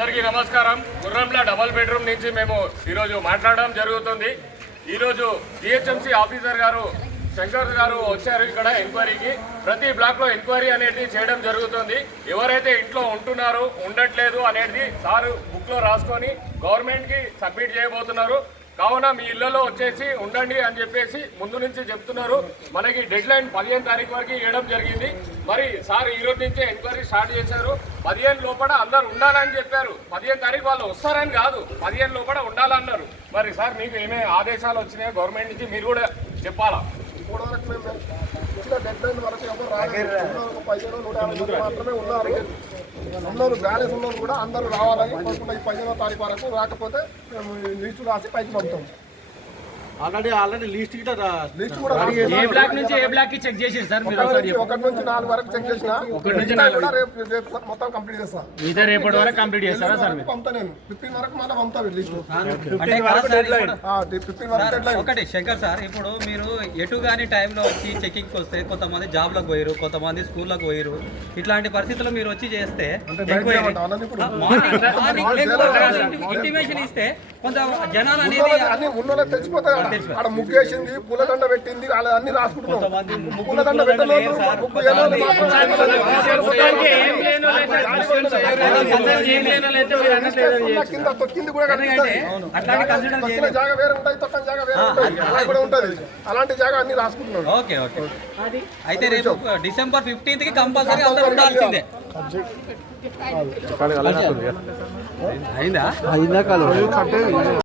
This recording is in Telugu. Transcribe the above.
అందరికీ నమస్కారం. గుర్రంల డబల్ బెడ్రూమ్ నుంచి మేము ఈరోజు మాట్లాడడం జరుగుతుంది. ఈరోజు జిహెచ్ఎంసీ ఆఫీసర్ గారు శంకర్ గారు వచ్చారు ఇక్కడ ఎంక్వైరీకి. ప్రతి బ్లాక్లో ఎంక్వైరీ అనేది చేయడం జరుగుతుంది. ఎవరైతే ఇంట్లో ఉంటున్నారో ఉండట్లేదు అనేది సారు బుక్లో రాసుకొని గవర్నమెంట్కి సబ్మిట్ చేయబోతున్నారు. కావున మీ ఇళ్లలో వచ్చేసి ఉండండి అని చెప్పేసి ముందు నుంచి చెప్తున్నారు. మనకి డెడ్ లైన్ 15 తారీఖు వరకు ఇవ్వడం జరిగింది. మరి సార్ ఈ రోజు నుంచే ఎంక్వైరీ స్టార్ట్ చేశారు. 15 లోపల అందరు ఉండాలని చెప్పారు. 15 తారీఖు వాళ్ళు వస్తారని కాదు, 15 లోపల ఉండాలన్నారు. మరి సార్ మీకు ఏమే ఆదేశాలు వచ్చినాయి గవర్నమెంట్ నుంచి మీరు కూడా చెప్పాలా? డెడ్ లైన్ వరకు ఎవరు రాలేదు. 15 మాత్రమే ఉన్నారు. అందరూ బ్యాలెన్స్ ఉన్నోళ్ళు కూడా అందరూ రావాలని కోరుకుంటే ఈ 15వ తారీఖు వరకు రాకపోతే మేము లిస్టు రాసి పైకి పంపుతాం. ఆల్రెడీ లిస్ట్ కూడా ఏ బ్లాక్ నుంచి ఏ బ్లాక్ కి చెక్ చేసారు సార్ మీరు? 1 నుంచి 4 వరకు చెక్ చేసిన. 1 నుంచి 4 కూడా రేపు మొత్తం కంప్లీట్ చేస్తాను. ఇదే రేపటి వరకు కంప్లీట్ చేస్తారా సార్? పంపుతా నేను 15 వరకు మళ్ళీ పంపుతా లిస్ట్. 15 వరకు డెడ్ లైన్. 15 వరకు డెడ్ లైన్. ఒకటి శంకర్ సార్, ఇప్పుడు మీరు ఎటు కానీ టైంలో వచ్చి చెకింగ్కి వస్తే కొంతమంది జాబ్లకు పోయారు, కొంతమంది స్కూల్లకు పోయారు. ఇట్లాంటి పరిస్థితుల్లో మీరు వచ్చి చేస్తే ఇంటిమేషన్ ఇస్తే కొంత జనాలు అనేది అన్ని ఉన్నోళ్ళే తెచ్చిపోతాయి. అక్కడ ముగ్గేసింది, పూలదండ పెట్టింది, అలా అన్ని రాసుకుంటున్నాం. పూలదండ పెట్టలేదు, ముగ్గు కింద తొక్కింది కూడా తొక్కిన జాగా వేరే ఉంటాయి, తొక్కని జాగా వేరే ఉంటాయి, అలా కూడా ఉంటుంది. అలాంటి జాగా అన్ని రాసుకుంటున్నాం. Okay okay. అయితే రేపు డిసెంబర్ 15th కి కంపల్సరీ అందరూ ఉండాల్సిందే. అయిందా?